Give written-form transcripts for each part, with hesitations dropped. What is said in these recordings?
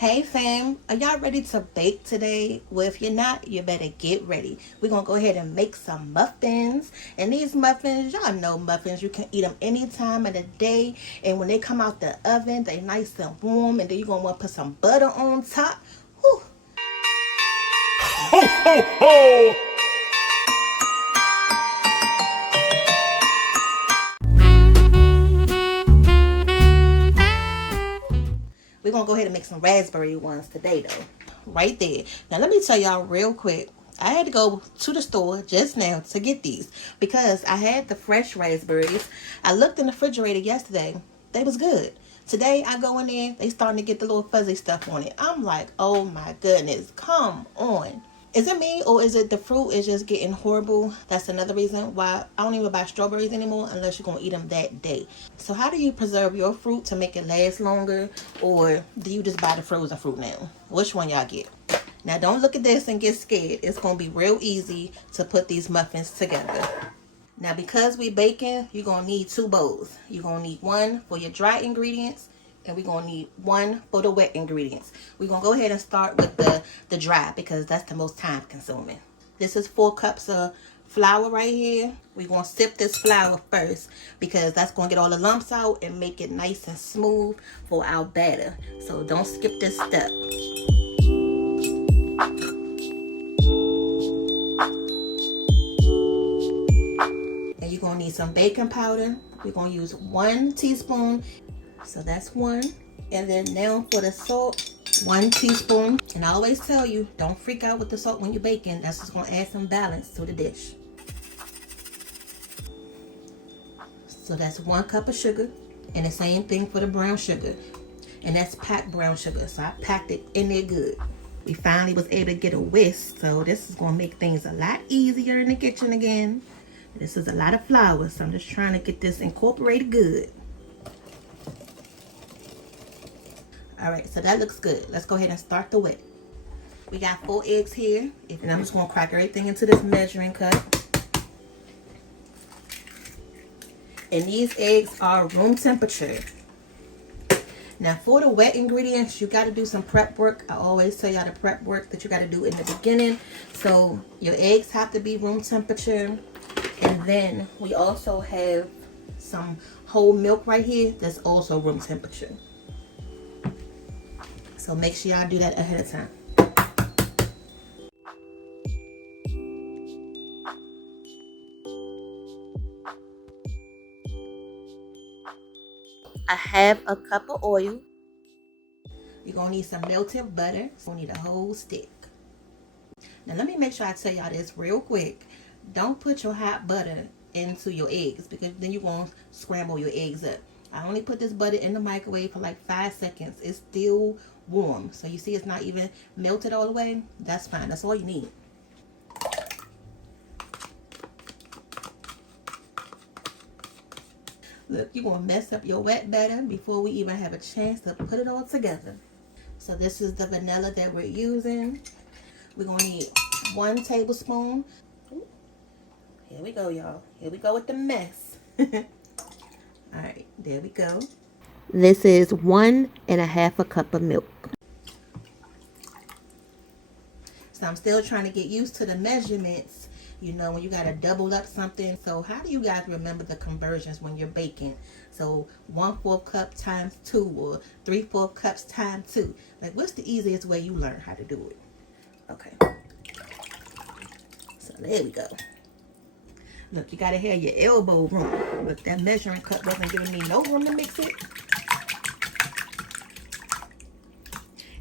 Hey fam, are y'all ready to bake today? Well, if you're not, you better get ready. We're going to go ahead and make some muffins. And these muffins, y'all know muffins, you can eat them any time of the day. And when they come out the oven, they nice and warm. And then you're going to want to put some butter on top. Whew. Ho, ho, ho! We're going to go ahead and make some raspberry ones today, though. Right there. Now, let me tell y'all real quick. I had to go to the store just now to get these because I had the fresh raspberries. I looked in the refrigerator yesterday. They was good. Today, I go in there. They starting to get the little fuzzy stuff on it. I'm like, oh my goodness. Come on. Is it me or is it the fruit is just getting horrible? That's another reason why I don't even buy strawberries anymore unless you're going to eat them that day. So how do you preserve your fruit to make it last longer, or do you just buy the frozen fruit now? Which one y'all get? Now don't look at this and get scared. It's going to be real easy to put these muffins together. Now because we baking, you're going to need 2 bowls. You're going to need one for your dry ingredients, and we're going to need one for the wet ingredients. We're going to go ahead and start with the dry because that's the most time consuming. This is 4 cups of flour right here. We're going to sip this flour first because that's going to get all the lumps out and make it nice and smooth for our batter. So don't skip this step. And you're going to need some baking powder. We're going to use 1 teaspoon. So that's 1. And then now for the salt, 1 teaspoon. And I always tell you, don't freak out with the salt when you're baking. That's just going to add some balance to the dish. So that's 1 cup of sugar. And the same thing for the brown sugar. And that's packed brown sugar. So I packed it in there good. We finally was able to get a whisk. So this is going to make things a lot easier in the kitchen again. This is a lot of flour. So I'm just trying to get this incorporated good. Alright, so that looks good. Let's go ahead and start the wet. We got 4 eggs here. And I'm just going to crack everything into this measuring cup. And these eggs are room temperature. Now for the wet ingredients, you got to do some prep work. I always tell y'all the prep work that you got to do in the beginning. So your eggs have to be room temperature. And then we also have some whole milk right here that's also room temperature. So make sure y'all do that ahead of time. I have a cup of oil. You're going to need some melted butter. So you need a whole stick. Now let me make sure I tell y'all this real quick. Don't put your hot butter into your eggs because then you're going to scramble your eggs up. I only put this butter in the microwave for like 5 seconds. It's still warm. So you see it's not even melted all the way. That's fine. That's all you need. Look, you're going to mess up your wet batter before we even have a chance to put it all together. So this is the vanilla that we're using. We're going to need 1 tablespoon. Here we go, y'all. Here we go with the mess. Alright, there we go. This is 1½ cup of milk. So I'm still trying to get used to the measurements. You know, when you got to double up something. So how do you guys remember the conversions when you're baking? So 1/4 cup times 2 or 3/4 cups times 2. Like, what's the easiest way you learn how to do it? Okay. So there we go. Look, you got to have your elbow room. Look, that measuring cup wasn't giving me no room to mix it.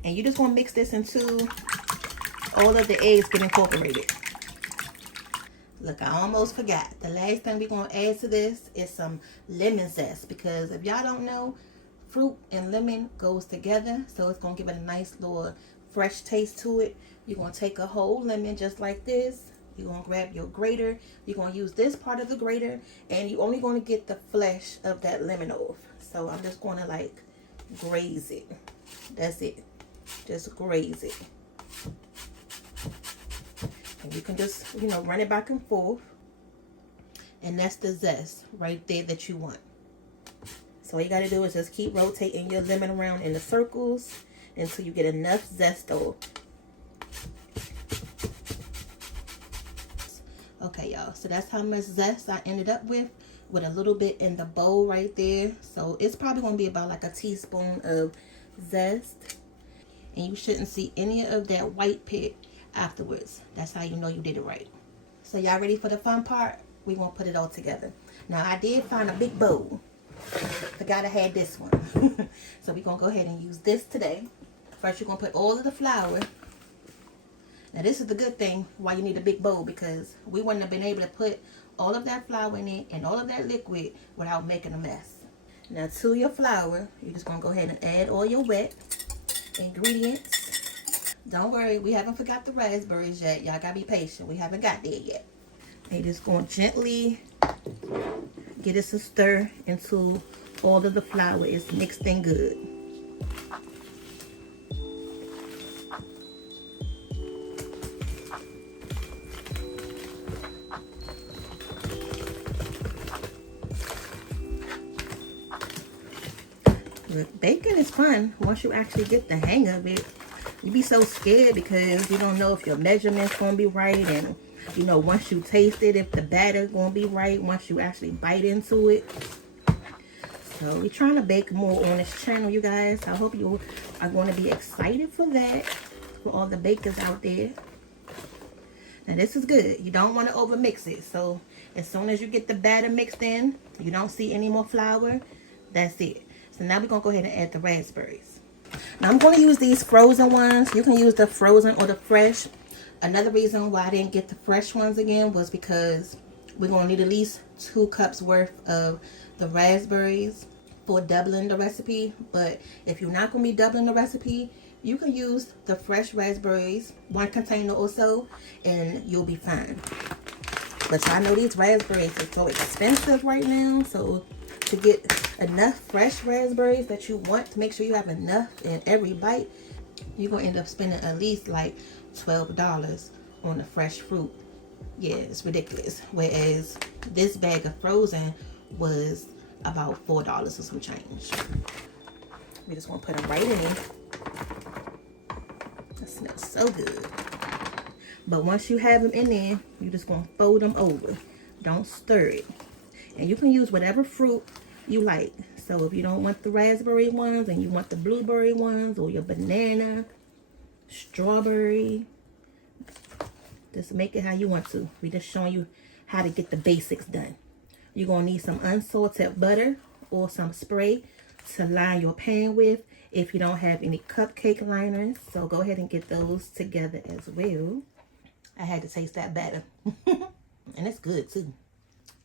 And you just want to mix this until all of the eggs get incorporated. Look, I almost forgot. The last thing we're going to add to this is some lemon zest. Because if y'all don't know, fruit and lemon goes together. So it's going to give it a nice little fresh taste to it. You're going to take a whole lemon just like this. You're going to grab your grater. You're going to use this part of the grater. And you're only going to get the flesh of that lemon off. So I'm just going to like graze it. That's it. Just graze it. And you can just, you know, run it back and forth. And that's the zest right there that you want. So all you got to do is just keep rotating your lemon around in the circles. until you get enough zest on. Okay, y'all, so that's how much zest I ended up with a little bit in the bowl right there. So it's probably gonna be about like a teaspoon of zest, and you shouldn't see any of that white pit afterwards. That's how you know you did it right. So y'all ready for the fun part? We gonna put it all together. Now I did find a big bowl. Forgot I had this one. So we're gonna go ahead and use this today. First, you're gonna put all of the flour. Now this is the good thing why you need a big bowl, because we wouldn't have been able to put all of that flour in it and all of that liquid without making a mess. Now to your flour, you're just gonna go ahead and add all your wet ingredients. Don't worry, we haven't forgot the raspberries yet. Y'all gotta be patient. We haven't got there yet. And you're just gonna gently get it to stir until all of the flour is mixed in good. Look, baking is fun once you actually get the hang of it. You be so scared because you don't know if your measurements gonna be right, and you know, once you taste it, if the batter gonna be right once you actually bite into it. So we're trying to bake more on this channel, you guys. I hope you are going to be excited for that, for all the bakers out there. Now this is good. You don't want to over mix it. So as soon as you get the batter mixed in, you don't see any more flour, that's it. So now we're going to go ahead and add the raspberries. Now I'm going to use these frozen ones. You can use the frozen or the fresh. Another reason why I didn't get the fresh ones again was because we're going to need at least 2 cups worth of the raspberries for doubling the recipe. But if you're not going to be doubling the recipe, you can use the fresh raspberries, 1 container or so, and you'll be fine. But I know these raspberries are so expensive right now, so to get enough fresh raspberries that you want, to make sure you have enough in every bite, you're going to end up spending at least like $12 on the fresh fruit. Yeah, it's ridiculous. Whereas this bag of frozen was about $4 or some change. We just want to put them right in. That smells so good. But once you have them in there, you're just going to fold them over. Don't stir it. And you can use whatever fruit you like. So if you don't want the raspberry ones and you want the blueberry ones, or your banana, strawberry, just make it how you want to. We just showing you how to get the basics done. You're going to need some unsalted butter or some spray to line your pan with if you don't have any cupcake liners. So go ahead and get those together as well. I had to taste that batter. And it's good too.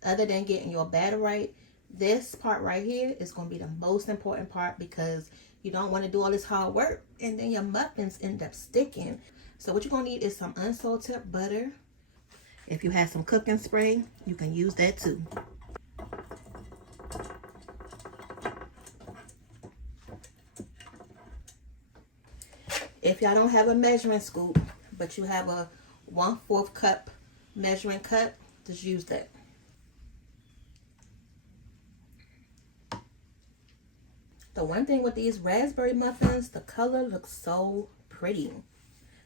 Other than getting your batter right, this part right here is going to be the most important part, because you don't want to do all this hard work and then your muffins end up sticking. So what you're going to need is some unsalted butter. If you have some cooking spray, you can use that too. If y'all don't have a measuring scoop, but you have a 1/4 cup measuring cup, just use that. The one thing with these raspberry muffins, the color looks so pretty.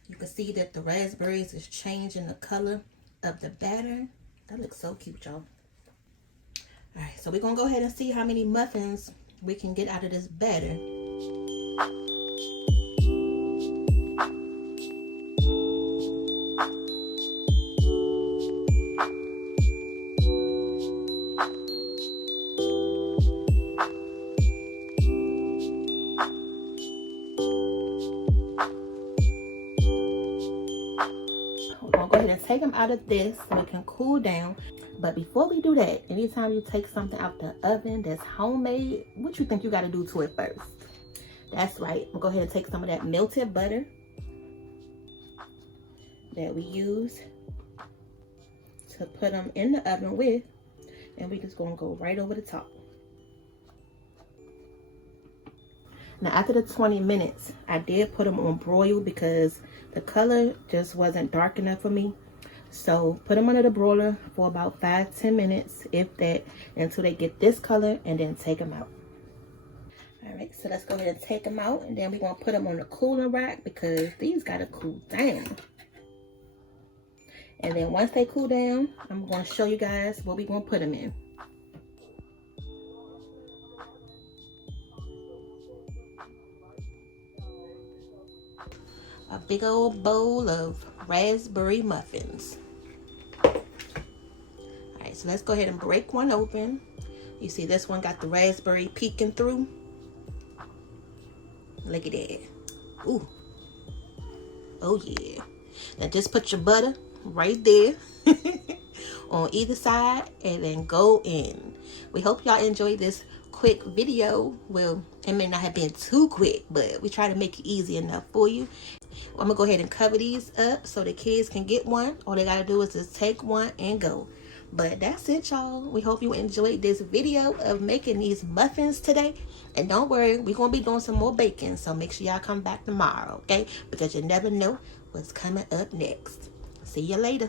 You can see that the raspberries is changing the color of the batter. That looks so cute, y'all. Alright, so we're going to go ahead and see how many muffins we can get out of this batter. Take them out of this so it can cool down. But before we do that, anytime you take something out the oven that's homemade, what you think you got to do to it first? That's right. We'll go ahead and take some of that melted butter that we use to put them in the oven with, and we just going to go right over the top. Now after the 20 minutes, I did put them on broil because the color just wasn't dark enough for me. So put them under the broiler for about 5-10 minutes, if that, until they get this color, and then take them out. All right, so let's go ahead and take them out, and then we're gonna put them on the cooling rack because these gotta cool down. And then once they cool down, I'm gonna show you guys what we're gonna put them in. A big old bowl of raspberry muffins. Alright, so let's go ahead and break one open. You see this one got the raspberry peeking through. Look at that. Ooh. Oh yeah. Now just put your butter right there on either side and then go in. We hope y'all enjoyed this quick video. Well, it may not have been too quick, but we try to make it easy enough for you. I'm gonna go ahead and cover these up so the kids can get one. All they gotta do is just take one and go. But that's it, y'all. We hope you enjoyed this video of making these muffins today. And don't worry, we're gonna be doing some more baking, so make sure y'all come back tomorrow, okay? Because you never know what's coming up next. See you later.